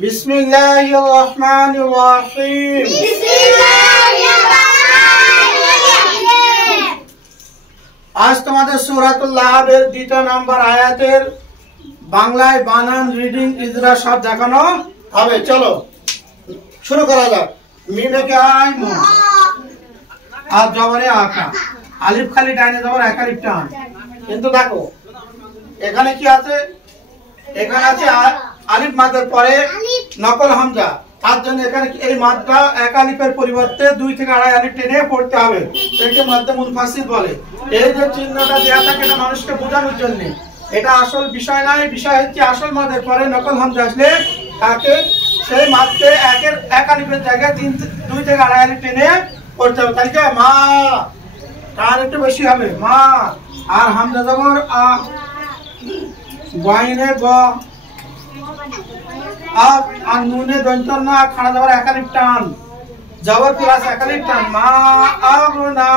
बिस्मिल्लाहिर्रहमानिर्रहीम। आज तुम्हारे सूरतुल लाहबेर 2 नम्बर आयातेर बांग्लाय बानान রিডিং ইজরা সব দেখানো হবে। চলো শুরু করা যাক। মিমে কে আই মু আর জবরে আকা, আলিফ খালি ডাইনে জবর এক আলিফ টান। কিন্তু দেখো এখানে কি আছে, এখানে আছে আলিফ মাদের পরে নকল হামজা, তার জন্য এখানে এই মাদটা এক আলিফের পরিবর্তে 2 থেকে আড়াই আলিফ টেনে পড়তে হবে। এটাকে মাদ্দে মুনফাসিল বলে। এই যে চিহ্নটা দেয়া থাকে না মানুষকে বোঝানোর জন্য, এটা আসল বিষয় নয়। বিষয় হচ্ছে আসল মাদের পরে নকল হামজা আসলে তাকে সেই মাদে এক আলিফের জায়গায় 2 থেকে আড়াই আলিফ টেনে পড়তে হবে। তাই কি মা, তার একটু বেশি হবে মা। আর হামজা জবর আ, গাইনে গ, আর নুনে দন্তন না, খাড়া জবর এক আলিফ টান, জবর প্লাস এক আলিফ টান, মা আবনা।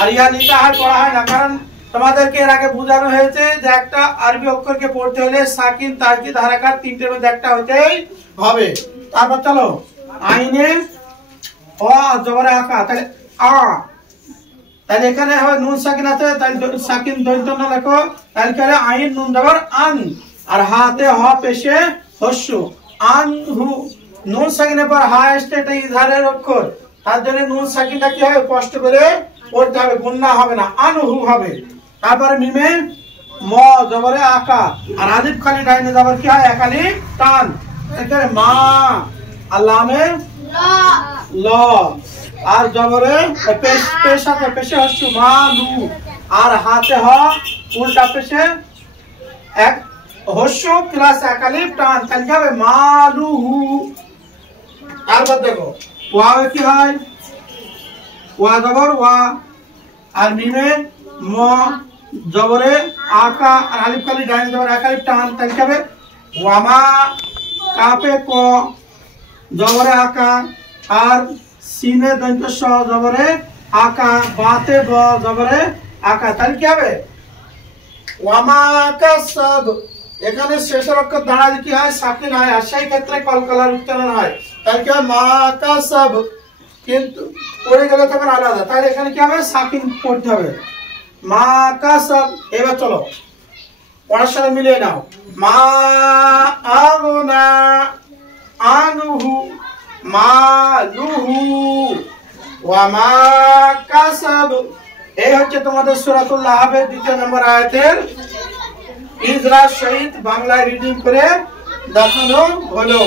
আর ইয়া নিতে হয়, পড়া হয় না, কারণ তোমাদেরকে এর আগে বোঝানো হয়েছে যে একটা আরবি অক্ষরকে পড়তে হলে সাকিন, তাজদিদ, হারাকাত তিনটের মধ্যে একটা হতেই হবে। তারপর চলো আইনে অ জবরে আকা, তাহলে আ, তাহলে এখানে হবে নুন সাকিন আছে, তাহলে সাকিন দন্তন না লেখো, তাহলে কি হবে আইন নুন জবর আন, আর হাতে হ পেশে হস্য আন হু। নুন সাকিনের পর হা আসছে, এটা ইজহারের অক্ষর, তার জন্য নুন সাকিনটা কি হবে কষ্ট করে পড়তে হবে, গুন্না হবে না, আনহু হবে। তারপরে মিমে ম জবরে আকা, আর আলিফ খালি ডাইনে জবর কি হয় এক আলিফ টান, এখানে মা, আর লামে ল, আর জবরে পেশাতে পেশে হস্য মা লু, আর হাতে হ উল্টা পেশে এক হস্য প্লাস এক আলিফ টান, তাহলে কি হবে মালুহু। তারপর দেখো ওয়া কি হয়, ওয়া জবর ওয়া, আর মিমে ম জবরে আকা, আর আলিফ খালি ডাইনে জবর এক আলিফ টান, তাহলে কি হবে ওয়ামা। কাপে ক জবরে আকা, আর সিনে দন্ত স জবরে আকা, বাতে ব জবরে আকা, তাহলে কি হবে ওয়ামা কাসাব। এখানে শেষের অক্ষর দাঁড়ালে কি হয় সাকিন হয়, আর সেই ক্ষেত্রে কলকলার উচ্চারণ হয়, তাহলে কি হয় মা কাসাব। কিন্তু পড়ে গেলে তখন আলাদা, তাহলে এখানে কি হবে সাকিন পড়তে হবে মা কাসাব। এবার চলো পড়ার সাথে মিলিয়ে নাও, মা আগনা আনুহু মালুহু ওয়া মা কাসাব। এই হচ্ছে তোমাদের সূরাতুল লাহবের 2 নম্বর আয়াতের ইজরা সহিত বাংলায় রিডিং করে দেখানো হলো।